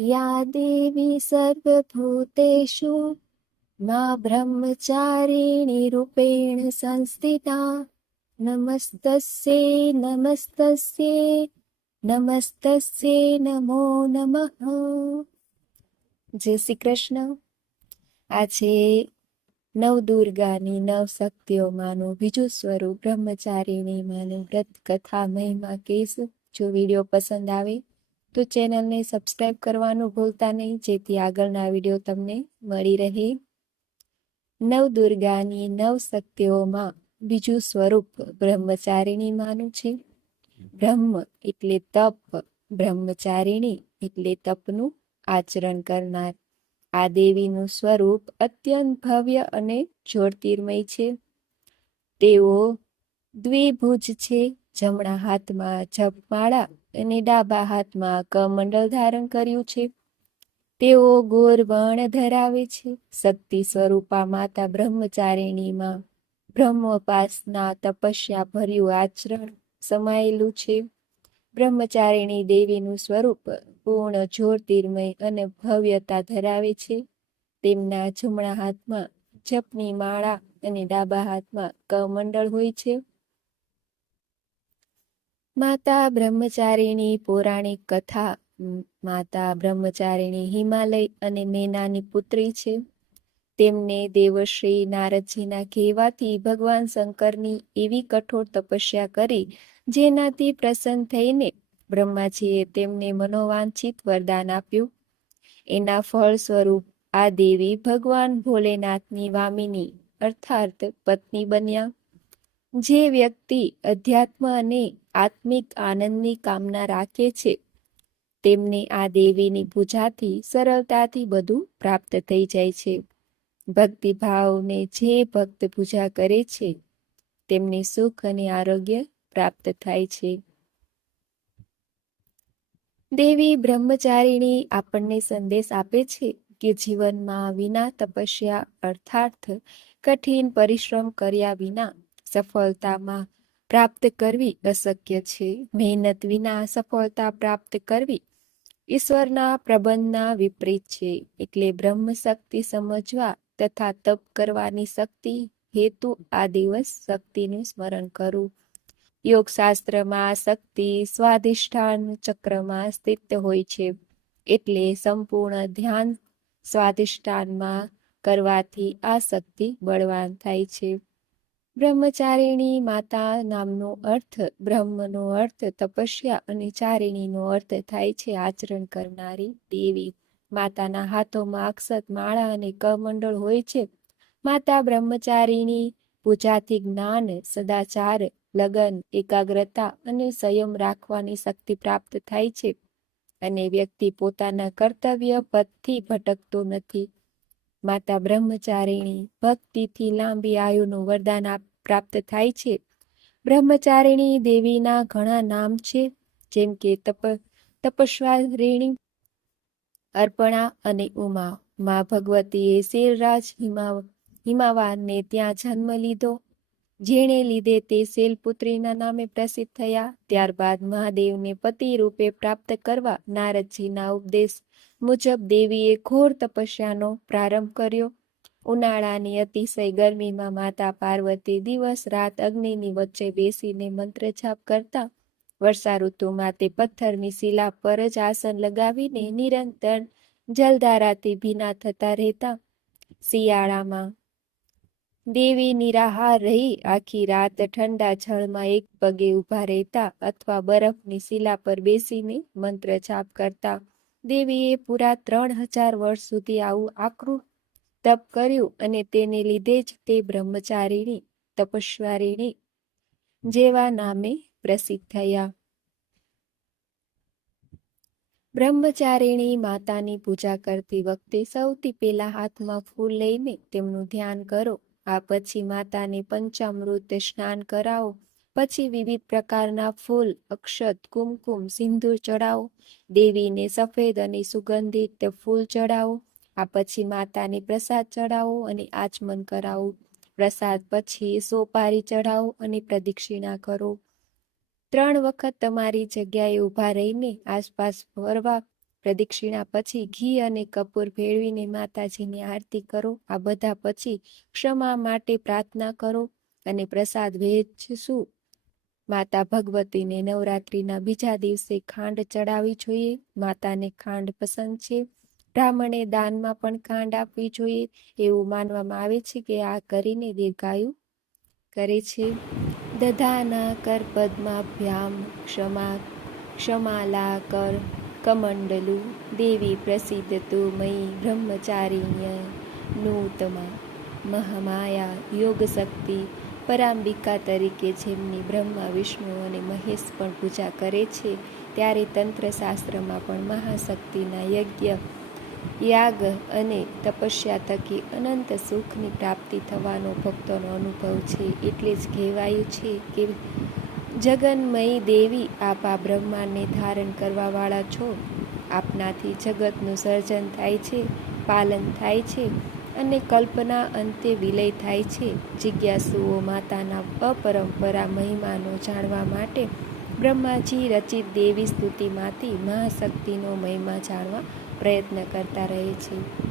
યા દેવી સર્વભૂતેષુ મા બ્રહ્મચારિણી રૂપેણ સંસ્થિતા નમસ્તસ્ય નમસ્તસ્ય નમસ્તસ્ય નમો નમઃ જય શ્રી કૃષ્ણ આજે નવ નવદુર્ગાની નવ શક્તિઓમાંનું બીજું સ્વરૂપ બ્રહ્મચારીણીમાંનું વ્રત કથા મહિમા કેસ. જો વીડિયો પસંદ આવે તો ચેનલને સબસ્ક્રાઈબ કરવાનું ભૂલતા નહીં. જેથી આગળના વીડિયો તમને મળી રહે. નવદુર્ગાની નવ શક્તિઓમાં બીજું સ્વરૂપ બ્રહ્મચારિણી માનું છે. બ્રહ્મ એટલે તપ, બ્રહ્મચારિણી એટલે તપનું આચરણ કરનાર. આ દેવીનું સ્વરૂપ અત્યંત ભવ્ય અને જ્યોતિર્મય છે. તેઓ દ્વિભુજ છે. જમણા હાથમાં જપમાળા અને ડાબા હાથમાં કમંડલ ધારણ કર્યું છે. તેઓ ગોર વર્ણ ધરાવે છે. શક્તિ સ્વરૂપા માતા બ્રહ્મચારિણીમાં બ્રહ્મપાસના તપસ્યા ભર્યું આચરણ સમાયેલું છે. બ્રહ્મચારિણી દેવીનું સ્વરૂપ પૂર્ણ જ્યોતિર્મય અને ભવ્યતા ધરાવે છે. તેમના જમણા હાથમાં જપની માળા અને ડાબા હાથમાં કમંડળ હોય છે. માતા બ્રહ્મચારિણી પૌરાણિક કથા માતા બ્રહ્મચારિણી હિમાલય અને મેનાની પુત્રી છે. તેમને દેવશ્રી નારદજીના કહેવાથી ભગવાન શંકરની એવી કઠોર તપસ્યા કરી, જેનાથી પ્રસન્ન થઈને બ્રહ્માજીએ તેમને મનોવાંછિત વરદાન આપ્યું. એના ફળ સ્વરૂપ આ દેવી ભગવાન ભોલેનાથની વામિની, અર્થાત પત્ની બન્યા. જે વ્યક્તિ અધ્યાત્મ અને આત્મિક આનંદની કામના રાખે છે, તેમને આ દેવીની પૂજાથી સરળતાથી બધું પ્રાપ્ત થઈ જાય છે. ભક્તિભાવને જે ભક્ત પૂજા કરે છે, તેમને સુખ અને આરોગ્ય પ્રાપ્ત થાય છે. દેવી બ્રહ્મચારિણી આપણને સંદેશ આપે છે કે જીવનમાં વિના તપસ્યા અર્થાર્થ કઠિન પરિશ્રમ કર્યા વિના સફળતામાં પ્રાપ્ત કરવી અશક્ય છે. મહેનત વિના સફળતા પ્રાપ્ત કરવી ઈશ્વરના પ્રબંધના વિપરીત છે. એટલે બ્રહ્મ શક્તિ સમજવા તથા તપ કરવાની શક્તિ હેતુ આ દિવસ શક્તિનું સ્મરણ કરવું યોગશાસ્ત્રમાં શક્તિ સ્વાધિષ્ઠાન ચક્રમાં સ્થિત હોય છે. એટલે સંપૂર્ણ ધ્યાન સ્વાધિષ્ઠાનમાં કરવાથી આ શક્તિ બળવાન થાય છે. બ્રહ્મચારિણી માતા નામનો અર્થ બ્રહ્મનો અર્થ તપસ્યા અને ચારિણીનો અર્થ થાય છે આચરણ કરનારી દેવી. માતાના હાથોમાં અક્ષત માળા અને કમંડળ હોય છે. માતા બ્રહ્મચારીની પૂજાથી જ્ઞાન, સદાચાર, લગન, એકાગ્રતા અને સંયમ રાખવાની શક્તિ પ્રાપ્ત થાય છે. અને વ્યક્તિ પોતાના કર્તવ્ય પથથી ભટકતો નથી. માતા બ્રહ્મચારિણી ભક્તિથી લાંબી આયુનું વરદાન પ્રાપ્ત થાય છે. બ્રહ્મચારિણી દેવીના ઘણા નામ છે, જેમ કે તપ, તપસ્વારિણી, અર્પણા અને ઉમા. મા ભગવતીએ શેરરાજ હિમા હિમાવાનને ત્યાં જન્મ લીધો. જેણે લીધે તે શૈલપુત્રીના નામે પ્રસિદ્ધ થયા. ત્યારબાદ મહાદેવને પતિ રૂપે પ્રાપ્ત કરવા નારદજીના ઉપદેશ મુજબ દેવીએ ઘોર તપસ્યાનો પ્રારંભ કર્યો. ઉનાળાની અતિશય ગરમીમાં માતા પાર્વતી દિવસ રાત અગ્નિની વચ્ચે બેસીને મંત્ર જાપ કરતા વર્ષા ઋતુમાં તે પથ્થરની શિલા પર જ આસન લગાવીને નિરંતર જલધારાથી ભીના થતા રહેતા. શિયાળામાં દેવી નિરાહાર રહી, આખી રાત ઠંડા જળમાં એક પગે ઊભા રહેતા અથવા બરફની શિલા પર બેસીને મંત્ર છાપ કરતા. દેવીએ પૂરા ત્રણ હજાર વર્ષ સુધી આવું આકરું તપ કર્યું અને તેને લીધે જ તે બ્રહ્મચારીણી તપસ્વારીણી જેવા નામે પ્રસિદ્ધ થયા. બ્રહ્મચારિણી માતાની પૂજા કરતી વખતે સૌથી પહેલા હાથમાં ફૂલ લઈને તેમનું ધ્યાન કરો. આ પછી માતાને પંચામૃત સ્નાન કરાવો. પછી વિવિધ પ્રકારના ફૂલ, અક્ષત, કુમકુમ, સિંદૂર ચડાવો દેવીને સફેદ અને સુગંધિત ફૂલ ચડાવો આ પછી માતાને પ્રસાદ ચડાવો અને આચમન કરાવો. પ્રસાદ પછી સોપારી ચઢાવો અને પ્રદક્ષિણા કરો. ત્રણ વખત તમારી જગ્યાએ ઊભા રહીને આસપાસ ફરવા, પ્રદક્ષિણા પછી ઘી અને કપૂર ભેળવીને માતાજીની આરતી કરો. આ બધા પછી ક્ષમા માટે પ્રાર્થના કરો અને પ્રસાદ વહેંચશું માતા ભગવતીને નવરાત્રિના બીજા દિવસે ખાંડ ચડાવી જોઈએ. માતાને ખાંડ પસંદ છે. બ્રાહ્મણે દાનમાં પણ કાંડ આપવી જોઈએ એવું માનવામાં આવે છે કે આ કરીને દીર્ઘાયુ કરે છે. દધાના કર પદ્માભ્યામ ક્ષમા, ક્ષમાલા કર કમંડલુ, દેવી પ્રસિદ્ધ તો મયી બ્રહ્મચારિણ્ય નૂતમા મહામાયા યોગ શક્તિ પરાંબિકા તરીકે જેમની બ્રહ્મા, વિષ્ણુ અને મહેશ પણ પૂજા કરે છે, ત્યારે તંત્રશાસ્ત્રમાં પણ મહાશક્તિના યજ્ઞ યાગ અને તપસ્યા થકી અનંત સુખની પ્રાપ્તિ થવાનો ભક્તોનો અનુભવ છે. એટલે જ કહેવાયું છે કે જગન્મયી દેવી આપ આ બ્રહ્માંડને ધારણ કરવાવાળા છો. આપનાથી જગતનું સર્જન થાય છે, પાલન થાય છે અને કલ્પના અંતે વિલય થાય છે. જિજ્ઞાસુઓ માતાના અપરંપરા મહિમાનો જાણવા માટે બ્રહ્માજી રચિત દેવી સ્તુતિમાંથી મહાશક્તિનો મહિમા જાણવા પ્રયત્ન કરતા રહે છે.